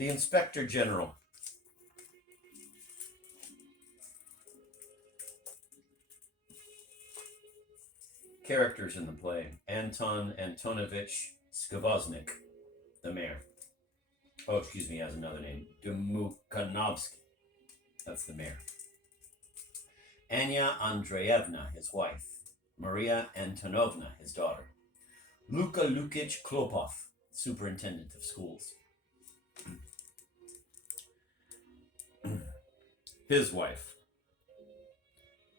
The Inspector General. Characters in the play: Anton Antonovich Skvoznik, the mayor. Oh, excuse me, he has another name. Dmukhanovsky, that's the mayor. Anya Andreevna, his wife. Maria Antonovna, his daughter. Luka Lukich Klopov, superintendent of schools. His wife.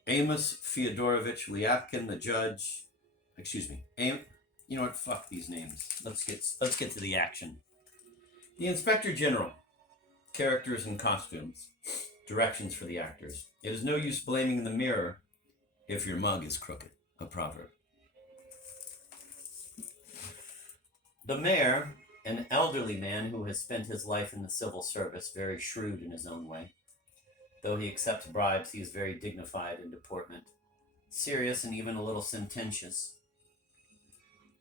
Amos Fyodorovich Lyapkin, the judge. Excuse me. You know what? Fuck these names. Let's get to the action. The Inspector General. Characters and costumes. Directions for the actors. It is no use blaming the mirror if your mug is crooked. A proverb. The mayor, an elderly man who has spent his life in the civil service, very shrewd in his own way. Though he accepts bribes, he is very dignified in deportment, serious and even a little sententious.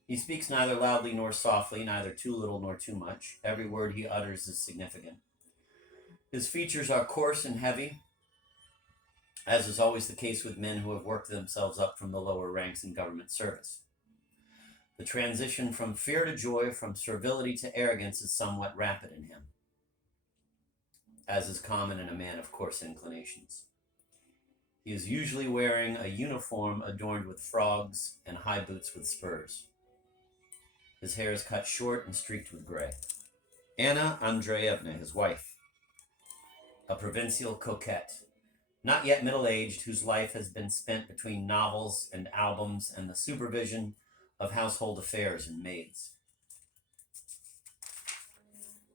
He speaks neither loudly nor softly, neither too little nor too much. Every word he utters is significant. His features are coarse and heavy, as is always the case with men who have worked themselves up from the lower ranks in government service. The transition from fear to joy, from servility to arrogance, is somewhat rapid in him, as is common in a man of coarse inclinations. He is usually wearing a uniform adorned with frogs and high boots with spurs. His hair is cut short and streaked with gray. Anna Andreevna, his wife, a provincial coquette, not yet middle-aged, whose life has been spent between novels and albums and the supervision of household affairs and maids.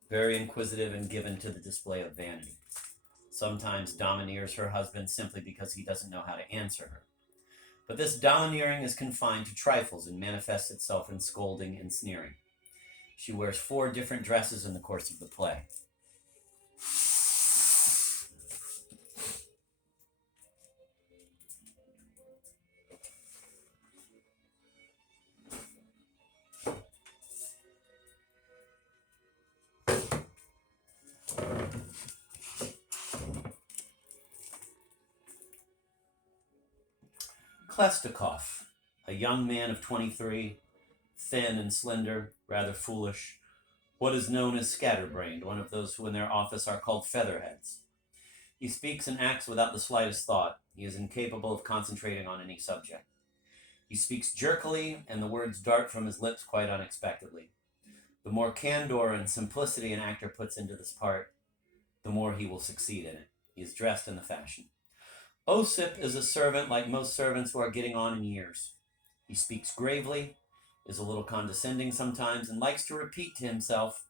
Very inquisitive and given to the display of vanity. Sometimes domineers her husband simply because he doesn't know how to answer her. But this domineering is confined to trifles and manifests itself in scolding and sneering. She wears 4 different dresses in the course of the play. Klestikov, a young man of 23, thin and slender, rather foolish, what is known as scatterbrained, one of those who in their office are called featherheads. He speaks and acts without the slightest thought. He is incapable of concentrating on any subject. He speaks jerkily, and the words dart from his lips quite unexpectedly. The more candor and simplicity an actor puts into this part, the more he will succeed in it. He is dressed in the fashion. Osip is a servant like most servants who are getting on in years. He speaks gravely, is a little condescending sometimes, and likes to repeat to himself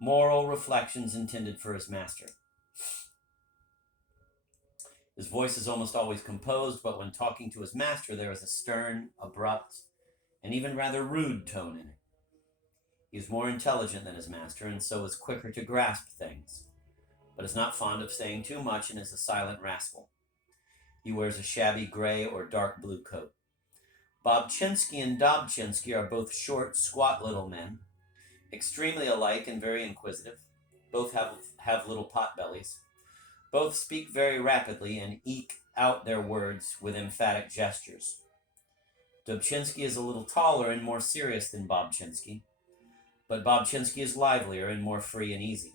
moral reflections intended for his master. His voice is almost always composed, but when talking to his master, there is a stern, abrupt, and even rather rude tone in it. He is more intelligent than his master, and so is quicker to grasp things, but is not fond of saying too much and is a silent rascal. He wears a shabby gray or dark blue coat. Bobchinsky and Dobchinsky are both short, squat little men, extremely alike and very inquisitive. Both have little pot bellies. Both speak very rapidly and eke out their words with emphatic gestures. Dobchinsky is a little taller and more serious than Bobchinsky, but Bobchinsky is livelier and more free and easy.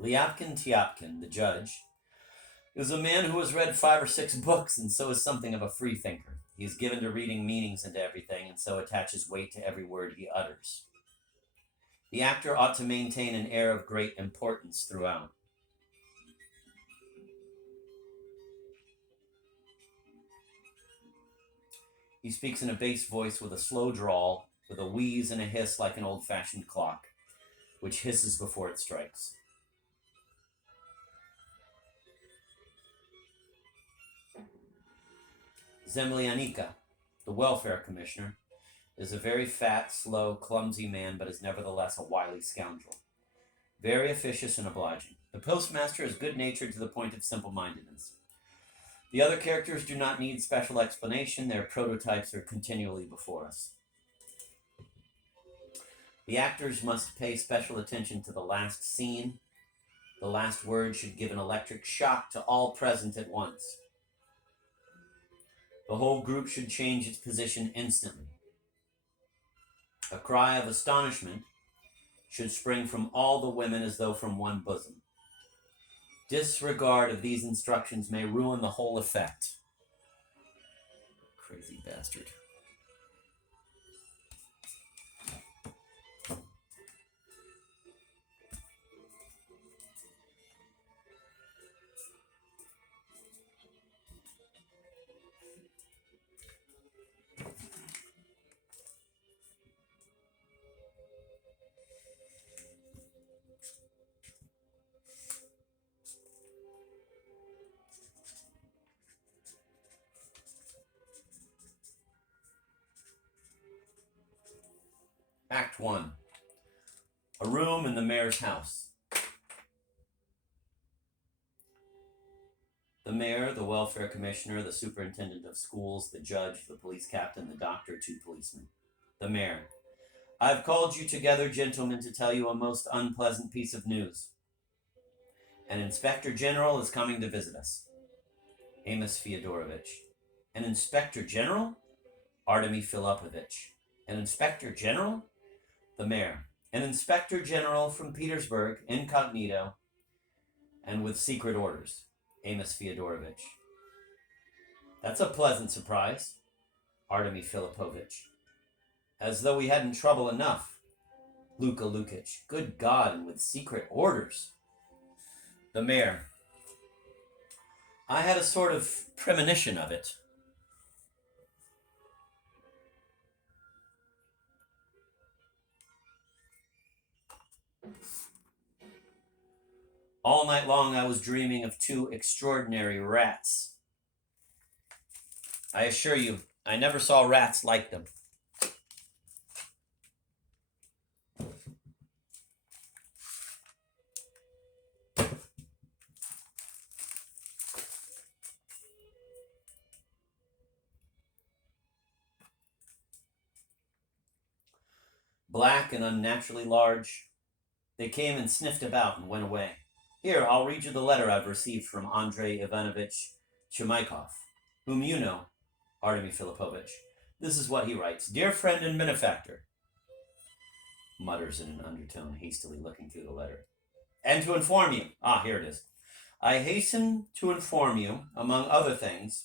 Lyapkin Tyapkin, the judge, is a man who has read 5 or 6 books and so is something of a free thinker. He is given to reading meanings into everything and so attaches weight to every word he utters. The actor ought to maintain an air of great importance throughout. He speaks in a bass voice with a slow drawl, with a wheeze and a hiss like an old-fashioned clock, which hisses before it strikes. Zemlyanika, the welfare commissioner, is a very fat, slow, clumsy man, but is nevertheless a wily scoundrel. Very officious and obliging. The postmaster is good-natured to the point of simple-mindedness. The other characters do not need special explanation. Their prototypes are continually before us. The actors must pay special attention to the last scene. The last word should give an electric shock to all present at once. The whole group should change its position instantly. A cry of astonishment should spring from all the women as though from one bosom. Disregard of these instructions may ruin the whole effect. Crazy bastard. Act 1. A room in the mayor's house. The mayor, the welfare commissioner, the superintendent of schools, the judge, the police captain, the doctor, 2 policemen. The mayor. I have called you together, gentlemen, to tell you a most unpleasant piece of news. An inspector general is coming to visit us. Amos Fyodorovich. An inspector general? Artemy Filipovich. An inspector general? The mayor. An inspector general from Petersburg, incognito, and with secret orders. Amos Fyodorovich. That's a pleasant surprise. Artemy Filipovich. As though we hadn't trouble enough. Luka Lukich. Good God, and with secret orders. The mayor. I had a sort of premonition of it. All night long I was dreaming of 2 extraordinary rats. I assure you, I never saw rats like them. Black and unnaturally large, they came and sniffed about and went away. Here, I'll read you the letter I've received from Andrei Ivanovich Chemaikov, whom you know, Artemy Filipovich. This is what he writes. Dear friend and benefactor, mutters in an undertone, hastily looking through the letter. And to inform you, here it is. I hasten to inform you, among other things,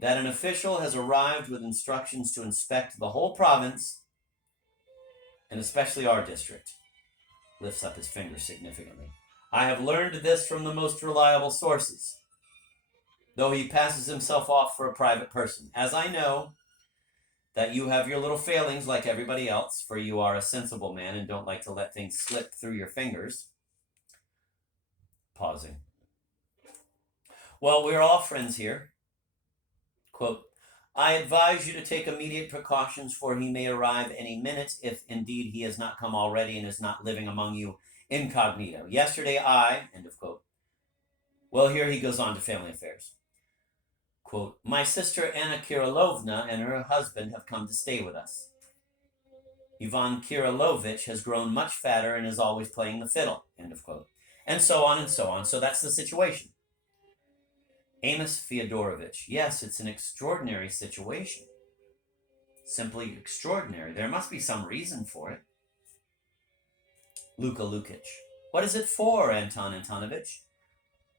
that an official has arrived with instructions to inspect the whole province, and especially our district. Lifts up his finger significantly. I have learned this from the most reliable sources, though he passes himself off for a private person. As I know that you have your little failings like everybody else, for you are a sensible man and don't like to let things slip through your fingers. Pausing. Well, we're all friends here. Quote, I advise you to take immediate precautions, for he may arrive any minute, if indeed he has not come already and is not living among you incognito. Yesterday end of quote. Well, here he goes on to family affairs. Quote, my sister Anna Kirilovna and her husband have come to stay with us. Ivan Kirilovich has grown much fatter and is always playing the fiddle, end of quote. And so on and so on. So that's the situation. Amos Fyodorovich. Yes, it's an extraordinary situation. Simply extraordinary. There must be some reason for it. Luka Lukich. What is it for, Anton Antonovich?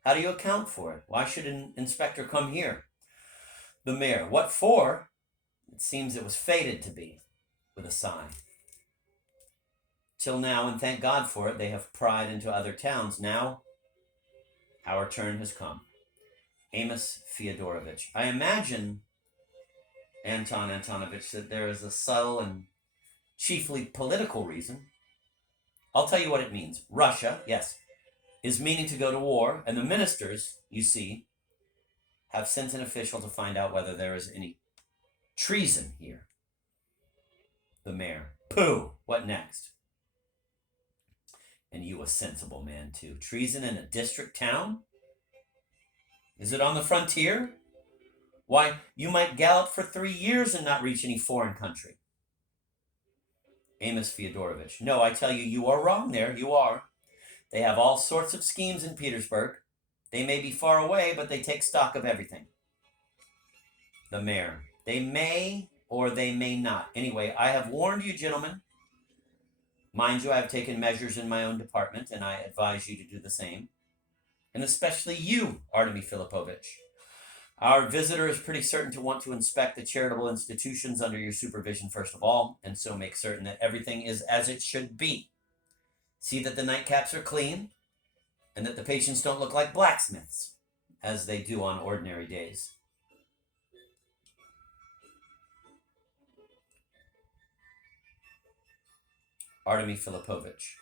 How do you account for it? Why should an inspector come here? The mayor. What for? It seems it was fated to be, with a sigh. Till now, and thank God for it, they have pried into other towns. Now, our turn has come. Amos Fyodorovich. I imagine, Anton Antonovich, that there is a subtle and chiefly political reason. I'll tell you what it means. Russia, yes, is meaning to go to war, and the ministers, you see, have sent an official to find out whether there is any treason here. The mayor. Pooh! What next? And you a sensible man, too. Treason in a district town? Is it on the frontier? Why, you might gallop for 3 years and not reach any foreign country. Amos Fyodorovich. No, I tell you, you are wrong there. You are. They have all sorts of schemes in Petersburg. They may be far away, but they take stock of everything. The mayor. They may or they may not. Anyway, I have warned you, gentlemen. Mind you, I have taken measures in my own department, and I advise you to do the same. And especially you, Artemy Filipovich. Our visitor is pretty certain to want to inspect the charitable institutions under your supervision first of all, and so make certain that everything is as it should be. See that the nightcaps are clean, and that the patients don't look like blacksmiths, as they do on ordinary days. Artemy Filipovich.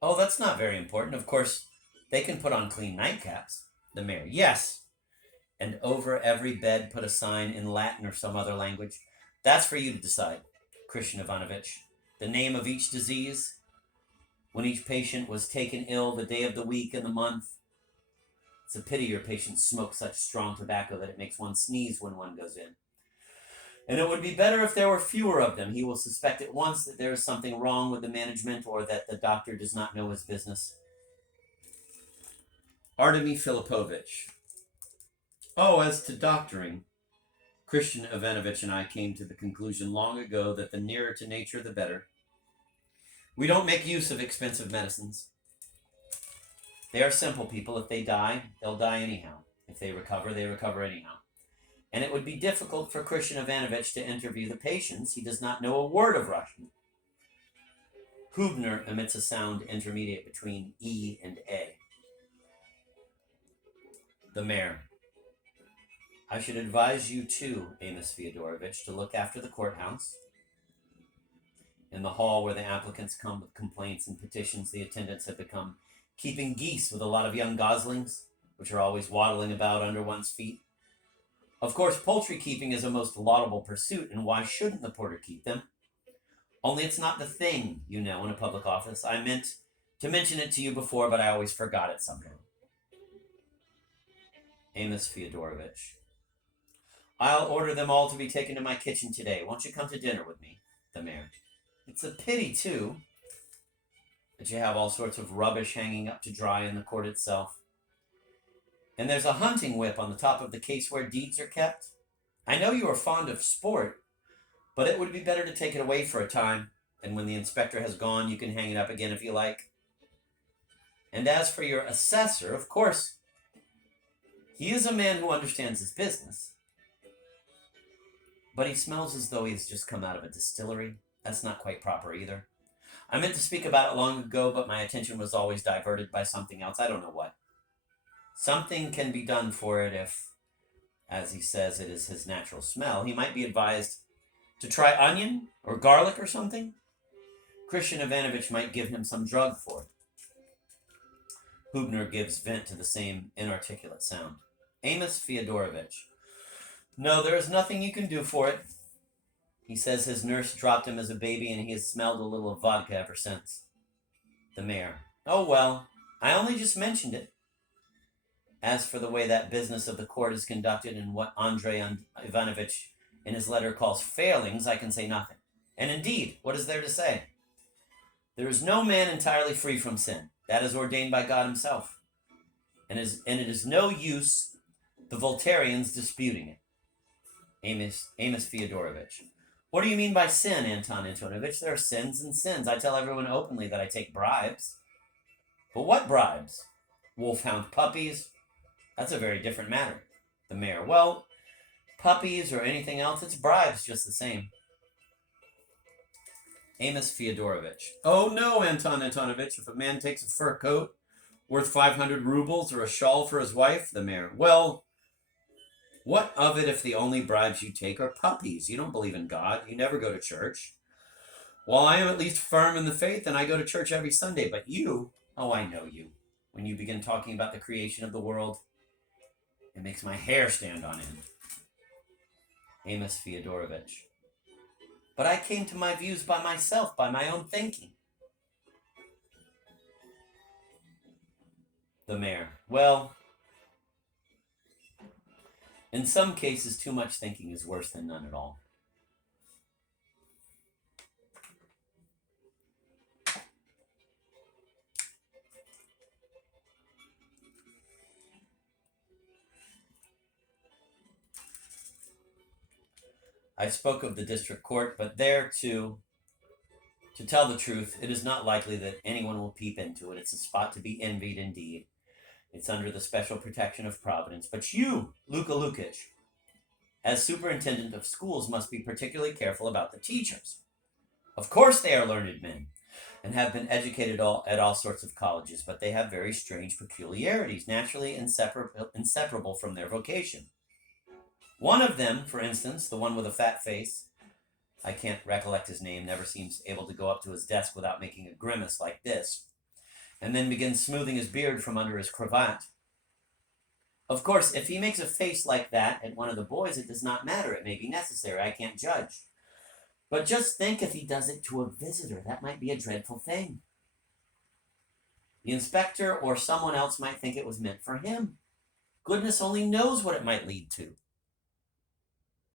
Oh, that's not very important. Of course, they can put on clean nightcaps. The mayor. Yes. And over every bed put a sign in Latin or some other language. That's for you to decide, Christian Ivanovich. The name of each disease, when each patient was taken ill, the day of the week and the month. It's a pity your patients smoke such strong tobacco that it makes one sneeze when one goes in. And it would be better if there were fewer of them. He will suspect at once that there is something wrong with the management or that the doctor does not know his business. Artemy Filipovich. Oh, as to doctoring, Christian Ivanovich and I came to the conclusion long ago that the nearer to nature, the better. We don't make use of expensive medicines. They are simple people. If they die, they'll die anyhow. If they recover anyhow. And it would be difficult for Christian Ivanovich to interview the patients. He does not know a word of Russian. Hubner emits a sound intermediate between E and A. The mayor. I should advise you too, Amos Fyodorovich, to look after the courthouse. In the hall where the applicants come with complaints and petitions, the attendants have become keeping geese with a lot of young goslings, which are always waddling about under one's feet. Of course, poultry keeping is a most laudable pursuit, and why shouldn't the porter keep them? Only it's not the thing, you know, in a public office. I meant to mention it to you before, but I always forgot it somehow. Amos Fyodorovich. I'll order them all to be taken to my kitchen today. Won't you come to dinner with me? The mayor. It's a pity, too, that you have all sorts of rubbish hanging up to dry in the court itself. And there's a hunting whip on the top of the case where deeds are kept. I know you are fond of sport, but it would be better to take it away for a time, and when the inspector has gone, you can hang it up again if you like. And as for your assessor, of course, he is a man who understands his business. But he smells as though he has just come out of a distillery. That's not quite proper either. I meant to speak about it long ago, but my attention was always diverted by something else. I don't know what. Something can be done for it if, as he says, it is his natural smell. He might be advised to try onion or garlic or something. Christian Ivanovich might give him some drug for it. Hubner gives vent to the same inarticulate sound. Amos Fyodorovich. No, there is nothing you can do for it. He says his nurse dropped him as a baby and he has smelled a little of vodka ever since. The mayor. Oh, well, I only just mentioned it. As for the way that business of the court is conducted and what Andrei Ivanovich in his letter calls failings, I can say nothing. And indeed, what is there to say? There is no man entirely free from sin. That is ordained by God himself. And it is no use the Voltaireans disputing it. Amos Fyodorovich. What do you mean by sin, Anton Antonovich? There are sins and sins. I tell everyone openly that I take bribes. But what bribes? Wolfhound puppies? That's a very different matter. The mayor. Well, puppies or anything else, it's bribes just the same. Amos Fyodorovich. Oh no, Anton Antonovich. If a man takes a fur coat worth 500 rubles or a shawl for his wife, the mayor. Well, what of it if the only bribes you take are puppies? You don't believe in God. You never go to church. Well, I am at least firm in the faith, and I go to church every Sunday. But you, oh, I know you. When you begin talking about the creation of the world, it makes my hair stand on end. Amos Fyodorovich. But I came to my views by myself, by my own thinking. The mayor. Well, in some cases, too much thinking is worse than none at all. I spoke of the district court, but there too, to tell the truth, it is not likely that anyone will peep into it. It's a spot to be envied indeed. It's under the special protection of Providence. But you, Luka Lukic, as superintendent of schools, must be particularly careful about the teachers. Of course, they are learned men and have been educated at all sorts of colleges, but they have very strange peculiarities, naturally inseparable from their vocation. One of them, for instance, the one with a fat face, I can't recollect his name, never seems able to go up to his desk without making a grimace like this, and then begins smoothing his beard from under his cravat. Of course, if he makes a face like that at one of the boys, it does not matter. It may be necessary. I can't judge. But just think if he does it to a visitor. That might be a dreadful thing. The inspector or someone else might think it was meant for him. Goodness only knows what it might lead to.